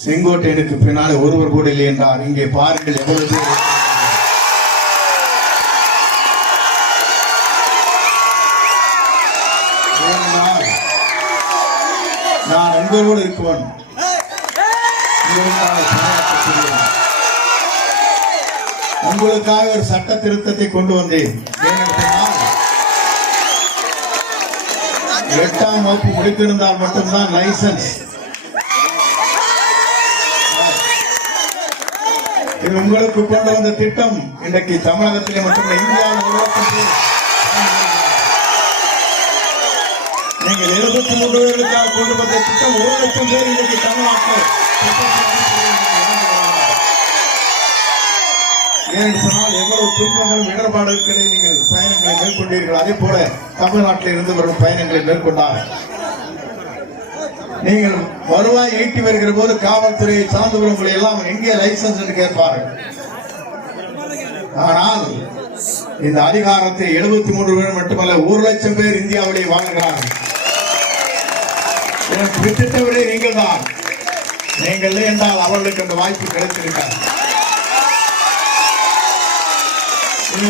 செங்கோட்டையனுக்கு பின்னாலே ஒருவர் கூட இல்லை என்றார் இங்கே பாருங்கள் எவ்வளவு நான் உங்களோடு இருக்குவன் உங்களுக்காக ஒரு சட்ட திருத்தத்தை கொண்டு வந்தேன். எட்டாம் வகுப்பு முடித்திருந்தால் மட்டும்தான் லைசன்ஸ். இது உங்களுக்கு கொண்டு வந்த திட்டம். இன்றைக்கு தமிழகத்திலே மட்டும் இந்தியாவில் உருவாக்கப்பட்டு நீங்கள் இருபத்தி மூன்று பேருக்காக கொண்டு வந்த திட்டம் ஒரு லட்சம் பேர் இன்றைக்கு தமிழ்நாட்டில் ஏன் சொன்னால் எவ்வளவு துன்பங்களும் இடர்பாடுகளை நீங்கள் பயணங்களை மேற்கொண்டீர்கள். அதே போல தமிழ்நாட்டில் இருந்து வரும் பயணங்களை மேற்கொண்டார் நீங்கள் வருவாய் ஈட்டி வருகிற போது காவல்துறையை சார்ந்தவர்களை எல்லாம் எங்கே லைசன்ஸ் என்று கேட்பார்கள். ஆனால் இந்த அதிகாரத்தை எழுபத்தி மூன்று பேர் மட்டுமல்ல ஒரு லட்சம் பேர் இந்தியாவிலே வாழ்கிறார்கள். எனக்கு விட்டுட்டவரே நீங்கள் தான். நீங்கள் என்றால் அவர்களுக்கு அந்த வாய்ப்பு கிடைத்திருக்காது.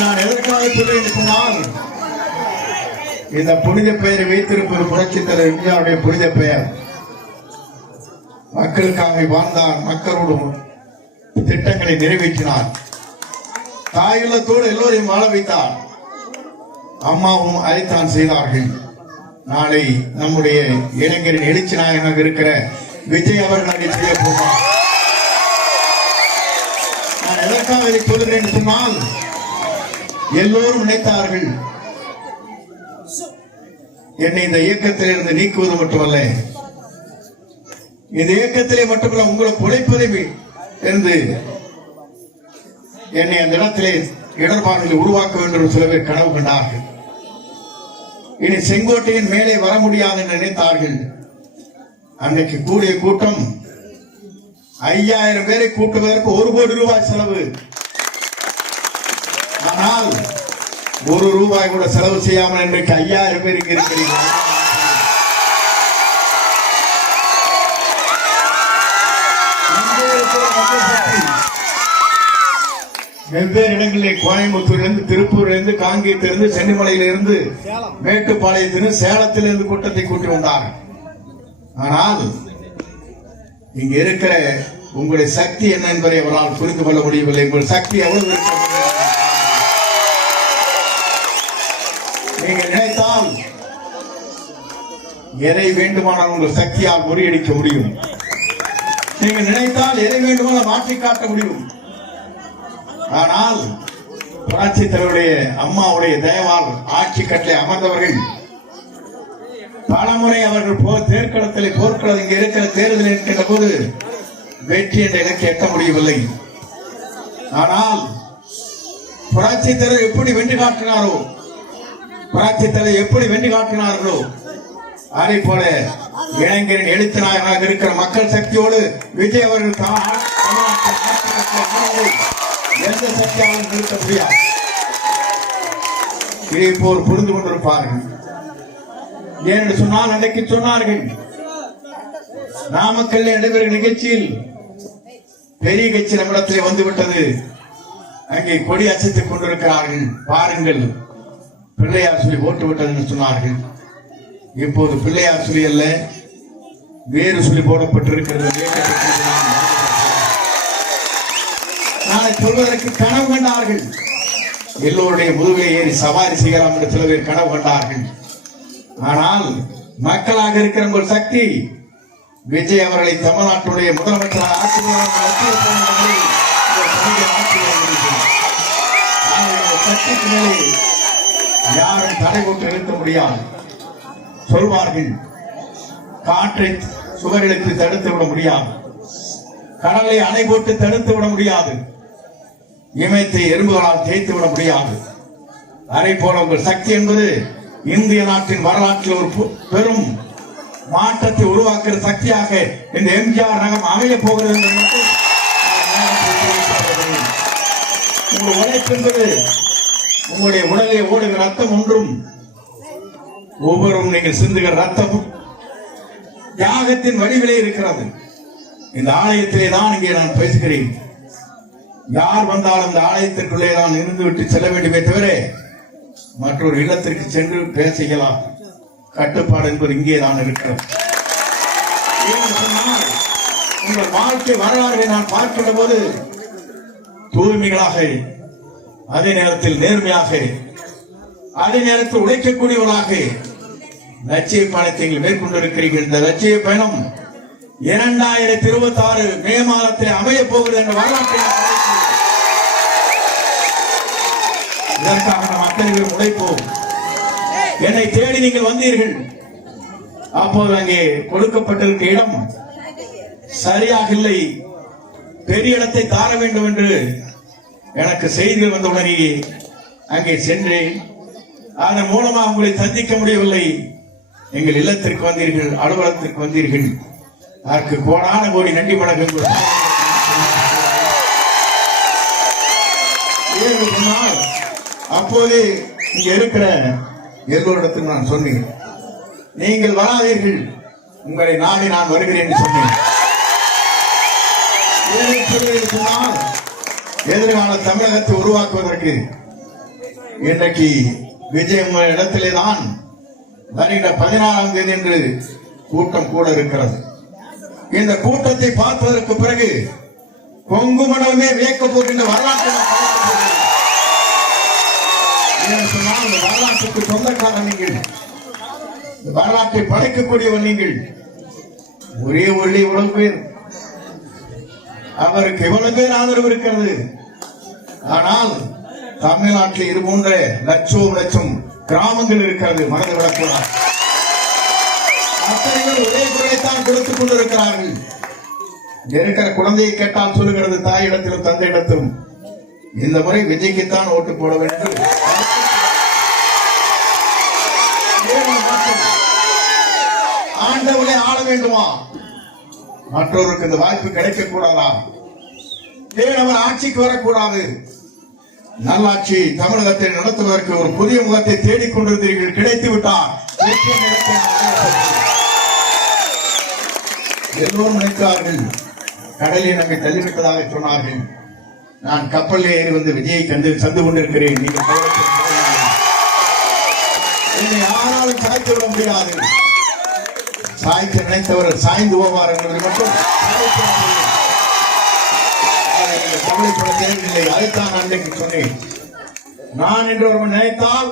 நான் எதற்காக சொல்றேன் சொன்னால் இந்த புனித பெயரை வைத்திருப்பது புரட்சித் தலைவர் இந்தியாவுடைய புனித பெயர். மக்களுக்காக வாழ்ந்தார் மக்களோடு திட்டங்களை நிறைவேற்றினார். தாயுள்ளத்தோடு எல்லோரையும் வாழ வைத்தார். அம்மாவும் அதைத்தான் செய்தார்கள். நாளை நம்முடைய இளைஞரின் எழுச்சி நாயகனாக இருக்கிற விஜய் அவர்கள் அதை செய்ய போகிறார் நான் எதற்காக இதை சொல்கிறேன் சொன்னால் எல்லோரும் நினைத்தார்கள் என்னை இந்த இயக்கத்தில் இருந்து நீக்குவது மட்டுமல்ல இந்த இயக்கத்திலே மட்டுமல்ல உங்களுக்கு உழைப்பதை என்று என்னை அந்த இடத்திலே இடர்பாடுகளை உருவாக்க வேண்டும் சில பேர் கனவு கண்டார்கள். இனி செங்கோட்டையின் மேலே வர முடியாது என்று நினைத்தார்கள். அன்னைக்கு கூடிய கூட்டம் ஐயாயிரம் பேரை கூட்டுவதற்கு ஒரு கோடி ரூபாய் செலவு. ஆனால் ஒரு ரூபாய் கூட செலவு செய்யாமல் இன்றைக்கு ஐயாயிரம் பேர் இங்க இருக்கிறீர்கள் இங்கே இருக்கிற மக்கள் சக்தி வெவ்வேறு இடங்களில் கோயம்புத்தூரிலிருந்து திருப்பூரிலிருந்து காங்கேயத்திலிருந்து சென்னிமலையிலிருந்து மேட்டுப்பாளையத்திலிருந்து சேலத்திலிருந்து கூட்டத்தை கூட்டி வந்தார். ஆனால் இங்க இருக்கிற உங்களுடைய சக்தி என்ன என்பதை அவரால் புரிந்து கொள்ள முடியவில்லை. உங்கள் சக்தி எவ்வளவு நீங்கள் நினைத்தால் எதை வேண்டுமானால் உங்கள் சக்தியால் முறியடிக்க முடியும். நீங்கள் நினைத்தால் எதை வேண்டுமானால் மாற்றி காட்ட முடியும். ஆனால் புரட்சி தலைவருடைய அம்மாவுடைய தயவால் ஆட்சி கட்டளை அமர்ந்தவர்கள் பலமுறை அவர்கள் போர் தேர்க்களத்தில் போர்க்களம் இங்கே இருக்கிற தேர்தல் இருக்கின்ற போது வெற்றி என்ற இலக்கை எட்ட முடியவில்லை. ஆனால் புரட்சி தலைவர் எப்படி வென்று காட்டினாரோ புரட்சி தலைவர் எப்படி வென்று காட்டினார்களோ அதே போல இளைஞரின் எழுத்தராக இருக்கிற மக்கள் சக்தியோடு விஜய் அவர்கள் எந்த சக்தியாலும் நிறுத்த முடியாது. இதை போல் புரிந்து கொண்டிருப்பார்கள். ஏனென்று சொன்னால் அன்றைக்கு சொன்னார்கள் நாமக்கல் நடைபெற நிகழ்ச்சியில் பெரிய கட்சி நம்மிடத்தில் வந்துவிட்டது. அங்கே கொடி அசைத்துக் கொண்டிருக்கிறார்கள். பாருங்கள் பிள்ளையார் சொல்லி ஓட்டு விட்டது என்று சொன்னார்கள். இப்போது பிள்ளையார் சொல்லி அல்ல வேறு சொல்லி போடப்பட்டிருக்கிறது. நாளை சொல்வதற்கு கனவு கண்டார்கள். எல்லோருடைய முதுகை ஏறி சவாரி செய்யலாம் என்று சில பேர் கனவு கண்டார்கள். ஆனால் மக்களாக இருக்கிற ஒரு சக்தி விஜய் அவர்களை தமிழ்நாட்டுடைய முதலமைச்சராக ஆக்குவதற்கு சக்திக்கு மேலே யாரும் தடை கொண்டு நிறுத்த முடியாது. சொல்வார்கள். காற்றை சுவர்களுக்கு தடுத்து விட முடியாது. கடலை அணை போட்டு தடுத்து விட முடியாது. இமயத்தை எறும்புகளால் தேய்த்து விட முடியாது. அதை போல உங்கள் சக்தி என்பது இந்திய நாட்டின் வரலாற்றில் ஒரு பு- பெரும் மாற்றத்தை உருவாக்குற சக்தியாக இந்த எம்ஜிஆர் நகம் அமைய போகிறது என்று மட்டும் உங்கள் உழைப்பு என்பது உங்களுடைய உடலை ஓடுகிற ரத்தம் ஒன்றும் ஒவ்வொரு நீங்கள் சிந்துகிற ரத்தமும் தியாகத்தின் வடிவிலே இருக்கிறது. இந்த ஆலயத்திலே தான் இங்கே நான் பேசுகிறேன். யார் வந்தாலும் இந்த ஆலயத்திற்குள்ளே தான் இருந்து விட்டு செல்ல வேண்டுமே தவிர மற்றொரு இல்லத்திற்கு சென்று பேசிக்கலாம். கட்டுப்பாடு என்பது இங்கே தான் இருக்கிறது. சொன்னால், உங்கள் வாழ்க்கை வரலாறு நான் பார்க்கின்ற போது தூய்மைகளாக அதே நேரத்தில் நேர்மையாக அதே நேரத்தில் உழைக்கக்கூடியவர்களாக லட்சிய பயணத்தை நீங்கள் மேற்கொண்டிருக்கிறீர்கள். இந்த லட்சிய பயணம் இரண்டாயிரத்தி இருபத்தி ஆறு மே மாதத்தில் அமைய போகிறது என்ற வரலாற்றை இதற்காக நாம் அத்தனை உழைப்போம். என்னை தேடி நீங்கள் வந்தீர்கள். அப்போது அங்கே கொடுக்கப்பட்டிருக்க இடம் சரியாக இல்லை. பெரிய இடத்தை தார வேண்டும் என்று எனக்கு செய்திகள் வந்தவுடனே அங்கே சென்றேன். அதன் மூலமாக உங்களை சந்திக்க முடியவில்லை. எங்கள் இல்லத்திற்கு வந்தீர்கள் அலுவலகத்திற்கு வந்தீர்கள். அதற்கு கோடான கோடி நன்றி வணக்கங்கள். சொன்னால் அப்போதே இங்க இருக்கிற எல்லோரிடத்தில் நான் சொன்னேன். நீங்கள் வராதீர்கள். உங்களை நாடி நான் வருகிறேன் என்று சொன்னேன். சொன்னால் எதிர்கால தமிழகத்தை உருவாக்குவதற்கு இன்றைக்கு விஜய் உங்கள் இடத்திலே தான் வருகிற பதினாறாம் தேதி என்று கூட்டம் கூட இருக்கிறது. இந்த கூட்டத்தை பார்ப்பதற்கு பிறகு கொங்கு மண்டலமே வியக்க போகின்ற வரலாற்று சொன்னால் இந்த வரலாற்றுக்கு சொந்தக்காரன் நீங்கள். இந்த வரலாற்றை படைக்கக்கூடியவர் நீங்கள். ஒரே ஒளி இவ்வளவு பேர் அவருக்கு இவ்வளவு பேர் ஆதரவு இருக்கிறது? ஆனால் தமிழ்நாட்டில் இது போன்ற லட்சம் லட்சம் கிராமங்கள் இருக்கிறது மனதில் விடக்கூடாது. அத்தனை பேர் ஒரே குரலைத்தான் கொடுத்துக் கொண்டிருக்கிறார்கள். இருக்கிற குழந்தையை கேட்டால் சொல்லுகிறது தாயிடத்திலும் தந்தையிடத்திலும். இந்த முறை விஜய்க்குத்தான் ஓட்டு போட வேண்டும். ஆண்டவனை ஆள வேண்டுமா? மற்றவருக்கு இந்த வாய்ப்பு கிடைக்க கூடாதா ஏன் அவர் ஆட்சிக்கு வரக்கூடாது? நல்லாட்சி தமிழகத்தை நடத்துவதற்கு ஒரு புதிய முகத்தை தேடிக்கொண்டிருந்தீர்கள். கிடைத்து விட்டார். எல்லோரும் நினைத்தார்கள். கடலில் நம்மை தள்ளிவிட்டதாக சொன்னார்கள். நான் கப்பலில் ஏறி வந்து விஜயை கண்டு சந்து கொண்டிருக்கிறேன். நீங்கள் என்னை யாராலும் சாய்த்து விட முடியாது. சாய்க்க நினைத்தவர் சாய்ந்து போவார் என்பதை மட்டும் கவலைப்பட தேவையில்லை அதைத்தான் அன்றைக்கு சொன்னேன். நான் என்று ஒருவன் நினைத்தால்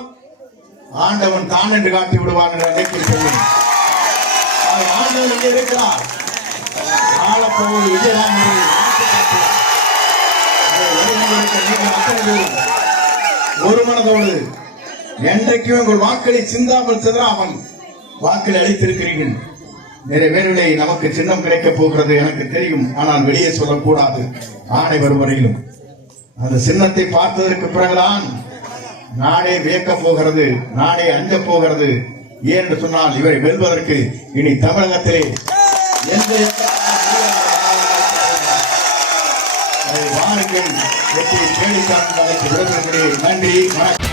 ஆண்டவன் தான் என்று காட்டி விடுவான் என்று அன்றைக்கு சொன்னேன். ஆண்டவன் இங்கே இருக்கிறார். ஆளப்போவது விஜயதான் ஒரு மனதோடு என்றைக்கும் உங்கள் வாக்களை சிந்தாமல் சிதறாமல் வாக்களை அளித்திருக்கிறீர்கள் நிறைய நமக்கு சின்னம் கிடைக்கப் போகிறது எனக்கு தெரியும். ஆனால் வெளியே சொல்லக்கூடாது. ஆணை வரும் வரையிலும் அந்த சின்னத்தை பார்த்ததற்கு பிறகுதான் நாடே வியக்க போகிறது நாடே அஞ்ச போகிறது. ஏன் என்று சொன்னால் இவரை வெல்வதற்கு இனி தமிழகத்திலே எந்த வாருங்கள். வெற்றியை கேள்வி நன்றி வணக்கம்.